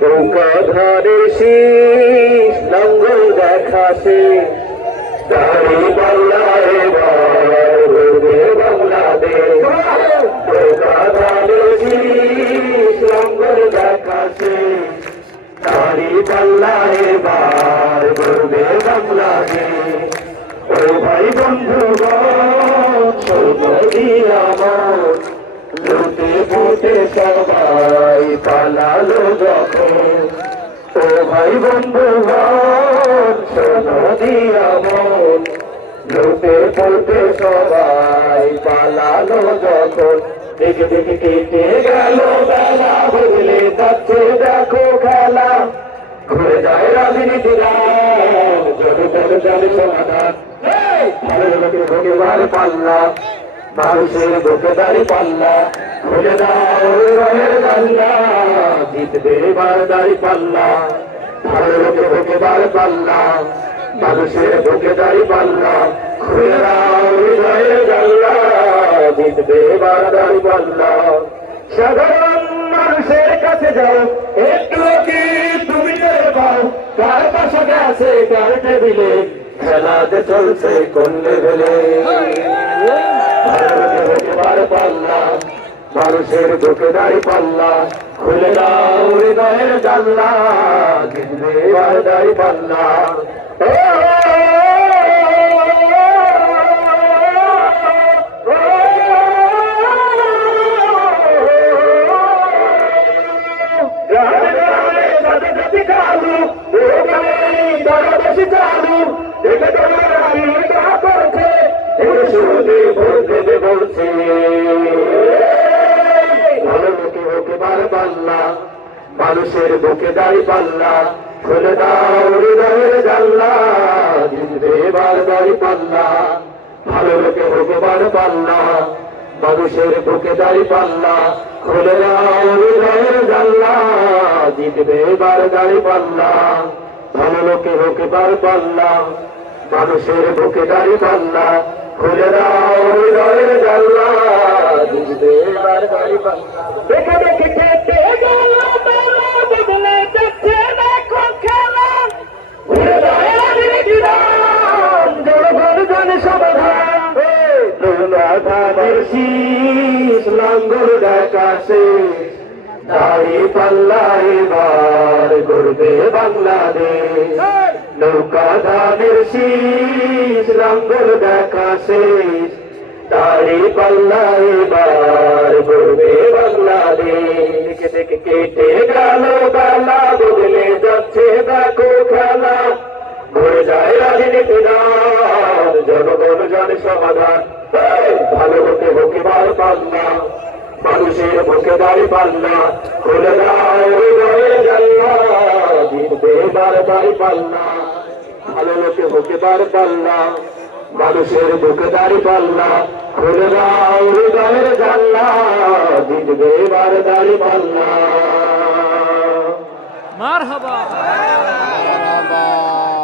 নৌকা ধারে শীষ লাঙ্গল দেখাছে দাড়ি পাল্লা এবার ঘুরবে বাংলাদেশ। নৌকা ধারে শীষ লাঙ্গল দেখাছে দাড়ি পাল্লা এবার ঘুরবে বাংলাদেশ। ও ভাই বন্ধুগণ আমার লুটে ফুটে সবাই পালালো যখন। ও ভাই বন্ধুগণ শোনো দিয়া মন লুটে ফুটে সবাই পালালো যখন। দেখে দেখে কেটে গেল বেলা বদলে যাচ্ছে দেখো খেলা। ঘুরে যায় রাজনীতি রাত জনগণ জানে সমাধান। ভালো লোকের ভোগেবার পাল্লা মানুষের বুকে দাঁড়ি পাল্লা খুলে দাও রয়ের জানলা জিতবে এবার দাঁড়ি পাল্লা। ভালো লোকের বুকে দাঁড়ি পাল্লা মানুষের বুকে দাঁড়ি পাল্লা খুলে দাও রয়ের জানলা জিতবে এবার দাঁড়ি পাল্লা। সাধারণ মানুষের কাছে যাও একটু কি তুমি পাও কার পাশে আছে কার টেবিলে খেলা যে চলছে কোন লেভেলে। পাল্লা মানুষের বুকে দাঁড়ি পাল্লা খুলে দাও হৃদয়ের জানলা জিতবে এবার দাঁড়ি পাল্লা। মানুষের বুকে দাঁড়ি পাল্লা খুলে দাও হৃদয়ের জানলা জিতবে এবার দাঁড়ি পাল্লা। ভালো লোকে ভগবান পাল্লা মানুষের বুকে দাঁড়ি পাল্লা খুলে দাও হৃদয়ের জানলা জিতবে এবার দাঁড়ি পাল্লা। ভালো লোকে ভগবান পাল্লা মানুষের বুকে দাঁড়ি পাল্লা খুলে দাও হৃদয়ের জানলা জিতবে এবার দাঁড়ি পাল্লা। দেখে দেখে কেটে গেল বেলা বদলে যাচ্ছে দেখো খেলা। ঘুরে যায় রাজনীতি রাত জনগণ জানে সমাধান। ধানের শীষ লাঙ্গল দেখাছে দাড়ি পাল্লা এবার গড়বে বাংলাদেশ। নৌকা ধানের শীষ লাঙ্গল দেখাছে দাড়ি পাল্লা এবার গড়বে বাংলাদেশ। দেখে দেখে কেটে গেল বেলা বদলে যাচ্ছে দেখো খেলা। ঘুরে যায় রাজনীতি রাত জনগণ জানে সমাধান। ভালো হতে হোকে বার পাল্লা মানুষের বুকে দাঁড়ি পাল্লা খুলে দাও হৃদয়ের জানলা জিতবে এবার দাঁড়ি পাল্লা। ভালো লোকে হোকে বার পাল্লা মানুষের বুকে দাঁড়ি পাল্লা খুলে দাও হৃদয়ের জানলা জিতবে এবার দাঁড়ি পাল্লা। মারহাবা।